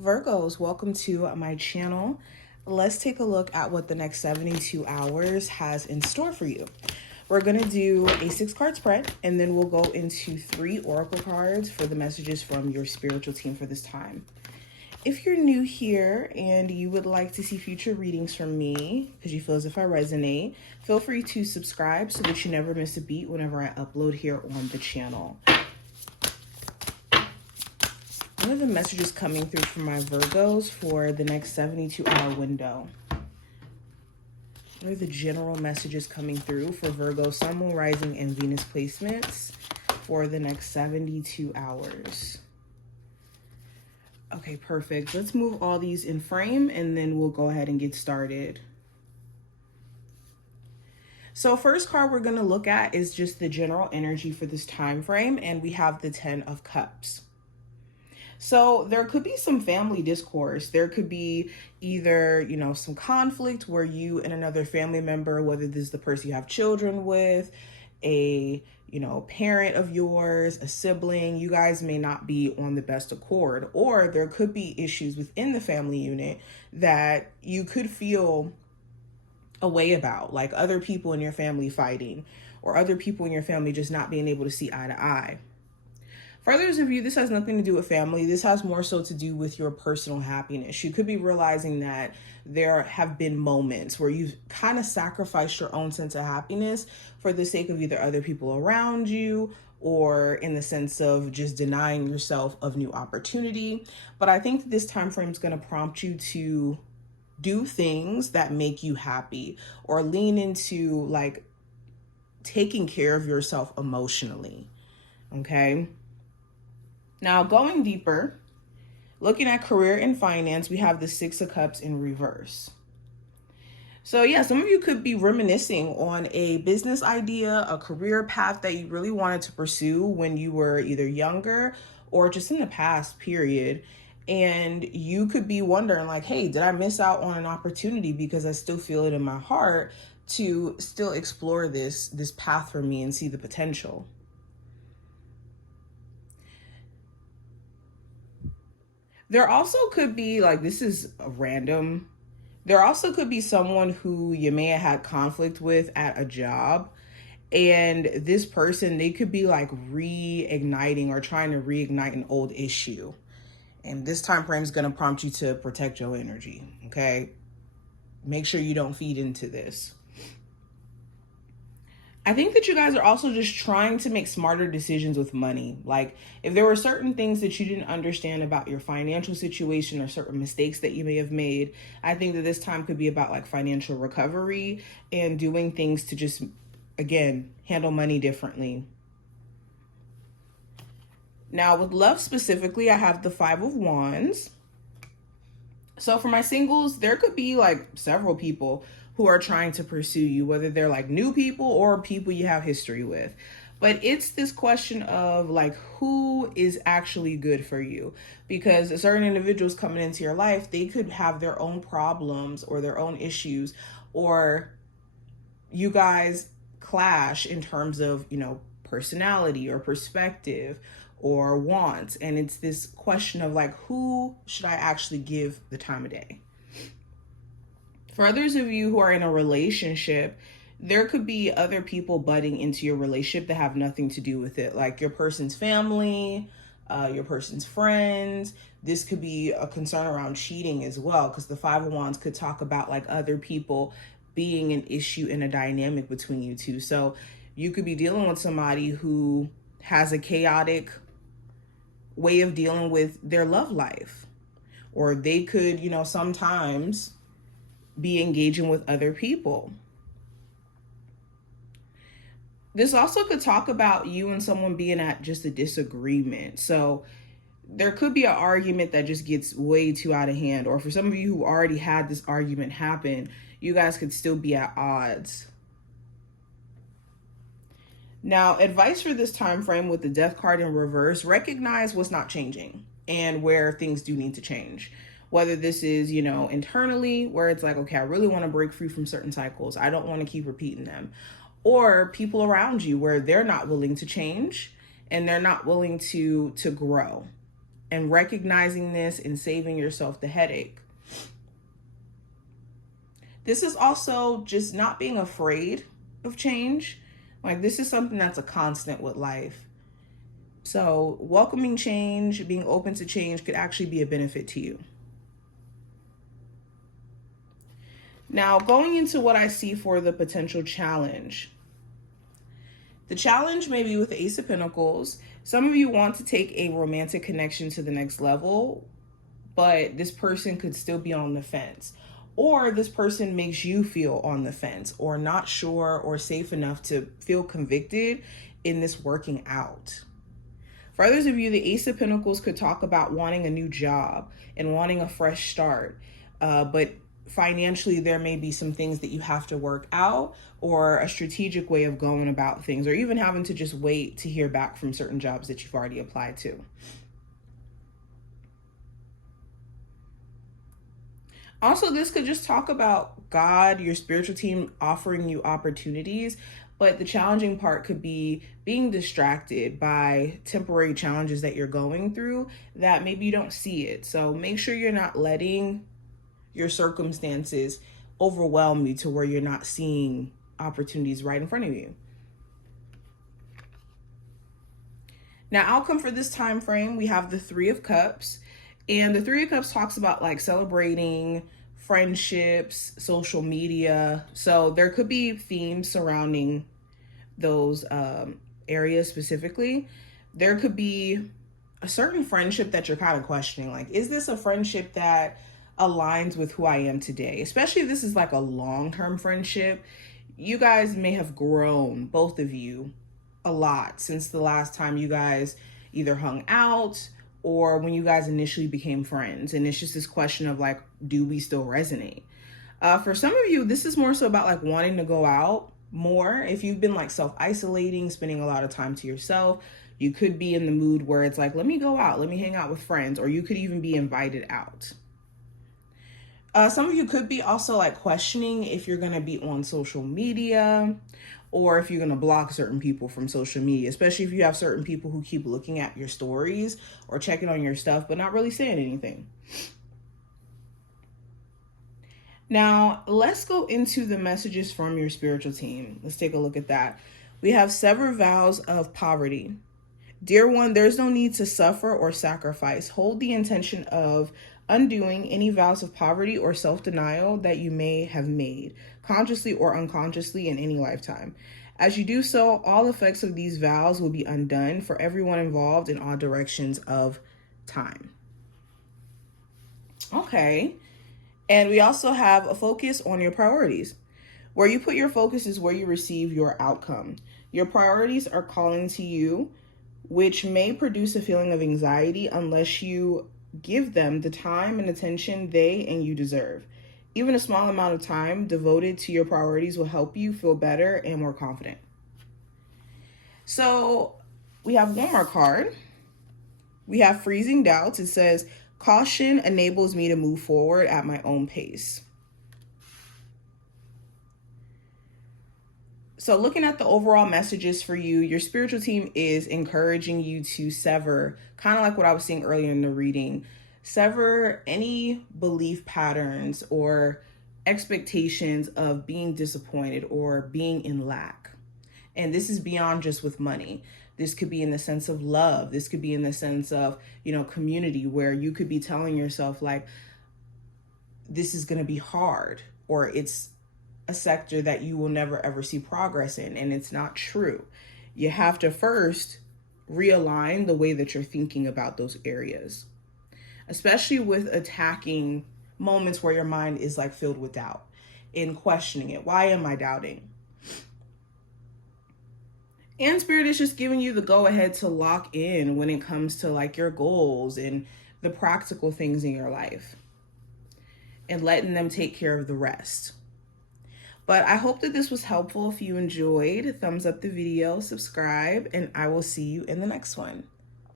Virgos, welcome to my channel. Let's take a look at what the next 72 hours has in store for you. We're going to do a 6-card spread, and then we'll go into 3 oracle cards for the messages from your spiritual team for this time. If you're new here and you would like to see future readings from me, because you feel as if I resonate, feel free to subscribe so that you never miss a beat whenever I upload here on the channel. What are the messages coming through from my Virgos for the next 72-hour window? What are the general messages coming through for Virgo, Sun, Moon, Rising, and Venus placements for the next 72 hours? Okay, perfect. Let's move all these in frame and then we'll go ahead and get started. So first card we're going to look at is just the general energy for this time frame, and we have the 10 of Cups. So there could be some family discourse. There could be either, some conflict where you and another family member, whether this is the person you have children with, a, parent of yours, a sibling, you guys may not be on the best accord. Or there could be issues within the family unit that you could feel a way about, like other people in your family fighting or other people in your family just not being able to see eye to eye. For others of you, this has nothing to do with family. This has more so to do with your personal happiness. You could be realizing that there have been moments where you've kind of sacrificed your own sense of happiness for the sake of either other people around you or in the sense of just denying yourself of new opportunity. But I think this time frame is going to prompt you to do things that make you happy or lean into like taking care of yourself emotionally. Okay. Now, going deeper, looking at career and finance, we have the 6 of Cups in reverse. So yeah, some of you could be reminiscing on a business idea, a career path that you really wanted to pursue when you were either younger or just in the past period. And you could be wondering like, hey, did I miss out on an opportunity because I still feel it in my heart to still explore this path for me and see the potential? There also could be, like, this is a random, there also could be someone who you may have had conflict with at a job. And this person, they could be like reigniting or trying to reignite an old issue. And this time frame is going to prompt you to protect your energy. Okay. Make sure you don't feed into this. I think that you guys are also just trying to make smarter decisions with money. Like if there were certain things that you didn't understand about your financial situation or certain mistakes that you may have made, I think that this time could be about like financial recovery and doing things to just, again, handle money differently. Now with love specifically, I have the 5 of Wands. So for my singles, there could be like several people who are trying to pursue you, whether they're like new people or people you have history with. But it's this question of like, who is actually good for you? Because certain individuals coming into your life, they could have their own problems or their own issues, or you guys clash in terms of, personality or perspective or wants. And it's this question of like, who should I actually give the time of day? For others of you who are in a relationship, there could be other people butting into your relationship that have nothing to do with it, like your person's family, your person's friends. This could be a concern around cheating as well, because the 5 of Wands could talk about like other people being an issue in a dynamic between you two. So you could be dealing with somebody who has a chaotic way of dealing with their love life, or they could, sometimes be engaging with other people. This also could talk about you and someone being at just a disagreement. So there could be an argument that just gets way too out of hand. Or for some of you who already had this argument happen, you guys could still be at odds. Now, advice for this time frame with the Death card in reverse: recognize what's not changing and where things do need to change. Whether this is, internally, where it's like, okay, I really want to break free from certain cycles. I don't want to keep repeating them. Or people around you where they're not willing to change and they're not willing to grow. and recognizing this and saving yourself the headache. This is also just not being afraid of change. Like, this is something that's a constant with life. So welcoming change, being open to change could actually be a benefit to you. Now, going into what I see for the potential challenge. The challenge may be with the Ace of Pentacles. Some of you want to take a romantic connection to the next level, but this person could still be on the fence. Or this person makes you feel on the fence or not sure or safe enough to feel convicted in this working out. For others of you, the Ace of Pentacles could talk about wanting a new job and wanting a fresh start, but financially there may be some things that you have to work out, or a strategic way of going about things, or even having to just wait to hear back from certain jobs that you've already applied to. Also, this could just talk about God, your spiritual team offering you opportunities, but the challenging part could be being distracted by temporary challenges that you're going through that maybe you don't see it. So make sure you're not letting your circumstances overwhelm you to where you're not seeing opportunities right in front of you. Now, outcome for this time frame, we have the Three of Cups. And the Three of Cups talks about like celebrating friendships, social media. So there could be themes surrounding those areas specifically. There could be a certain friendship that you're kind of questioning. Like, is this a friendship that aligns with who I am today? Especially if this is like a long-term friendship. You guys may have grown, both of you, a lot since the last time you guys either hung out or when you guys initially became friends. And it's just this question of like, do we still resonate? For some of you, this is more so about like wanting to go out more. If you've been like self-isolating, spending a lot of time to yourself, you could be in the mood where it's like, let me go out, let me hang out with friends, or you could even be invited out. Some of you could be also like questioning if you're going to be on social media or if you're going to block certain people from social media, especially if you have certain people who keep looking at your stories or checking on your stuff, but not really saying anything. Now, let's go into the messages from your spiritual team. Let's take a look at that. We have sever vows of poverty. Dear one, there's no need to suffer or sacrifice. Hold the intention of undoing any vows of poverty or self-denial that you may have made, consciously or unconsciously, in any lifetime. As you do so, all effects of these vows will be undone for everyone involved in all directions of time. Okay. And we also have a focus on your priorities. Where you put your focus is where you receive your outcome. Your priorities are calling to you, which may produce a feeling of anxiety unless you give them the time and attention they and you deserve. Even a small amount of time devoted to your priorities will help you feel better and more confident. So we have one more card. We have freezing doubts. It says, caution enables me to move forward at my own pace. So looking at the overall messages for you, your spiritual team is encouraging you to sever, kind of like what I was saying earlier in the reading, sever any belief patterns or expectations of being disappointed or being in lack. And this is beyond just with money. This could be in the sense of love. This could be in the sense of, community, where you could be telling yourself like, this is going to be hard, or it's a sector that you will never ever see progress in, and it's not true. You have to first realign the way that you're thinking about those areas, especially with attacking moments where your mind is like filled with doubt and questioning it. Why am I doubting? And Spirit is just giving you the go ahead to lock in when it comes to like your goals and the practical things in your life, and letting them take care of the rest. But I hope that this was helpful. If you enjoyed, thumbs up the video, subscribe, and I will see you in the next one.